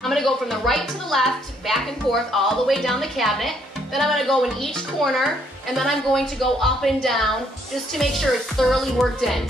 I'm going to go from the right to the left, back and forth, all the way down the cabinet. Then I'm going to go in each corner, and then I'm going to go up and down just to make sure it's thoroughly worked in.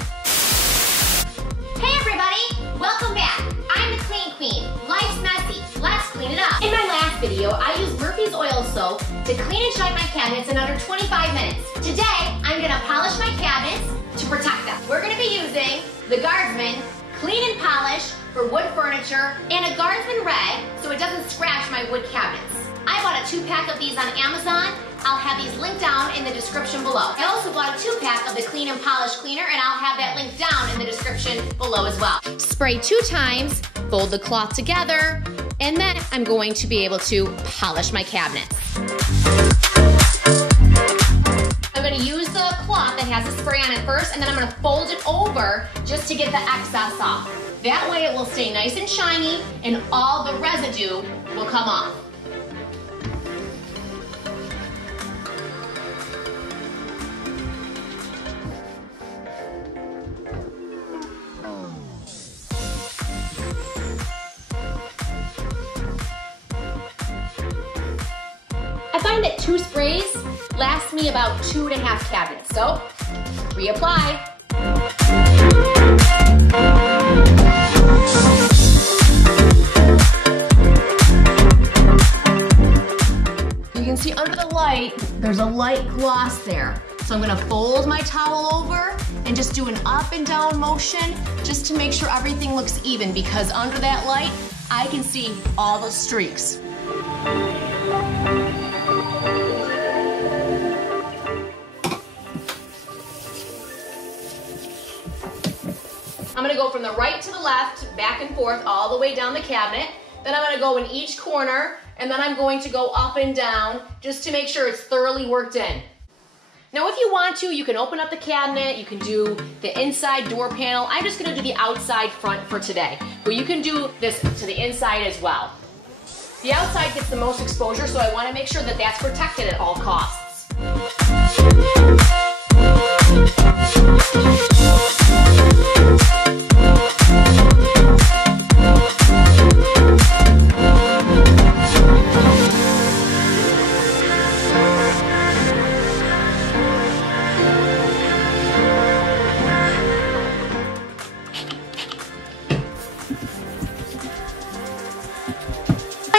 Hey everybody, welcome back. I'm the Clean Queen. Life's messy, let's clean it up. In my last video, I used Murphy's Oil Soap to clean and shine my cabinets in under 25 minutes. Today, I'm gonna polish my cabinets to protect them. We're gonna be using the Guardsman Clean and Polish for wood furniture and a Guardsman Red so it doesn't scratch my wood cabinets. I bought a 2-pack of these on Amazon. I'll have these linked down in the description below. I also bought a 2-pack of the Clean and Polish cleaner, and I'll have that linked down in the description below as well. Spray 2 times, fold the cloth together, and then I'm going to be able to polish my cabinets. I'm going to use the cloth that has the spray on it first, and then I'm going to fold it over just to get the excess off. That way it will stay nice and shiny, and all the residue will come off. I find that 2 sprays last me about 2.5 cabinets, so reapply. You can see under the light, there's a light gloss there. So I'm gonna fold my towel over and just do an up and down motion just to make sure everything looks even, because under that light, I can see all the streaks. I'm going to go from the right to the left, back and forth, all the way down the cabinet. Then I'm going to go in each corner, and then I'm going to go up and down just to make sure it's thoroughly worked in. Now if you want to, you can open up the cabinet, you can do the inside door panel. I'm just going to do the outside front for today, but you can do this to the inside as well. The outside gets the most exposure, so I want to make sure that that's protected at all costs.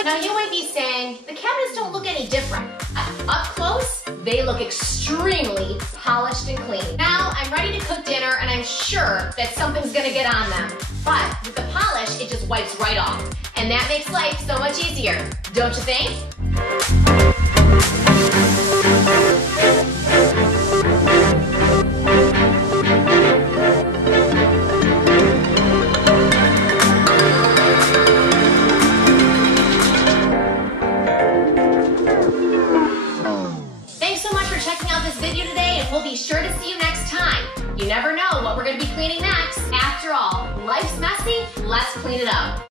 Now you might be saying, the cabinets don't look any different. Up close, they look extremely polished and clean. Now I'm ready to cook dinner, and I'm sure that something's gonna get on them. But with the polish, it just wipes right off. And that makes life so much easier, don't you think? Video today, and we'll be sure to see you next time. You never know what we're going to be cleaning next. After all, life's messy, let's clean it up.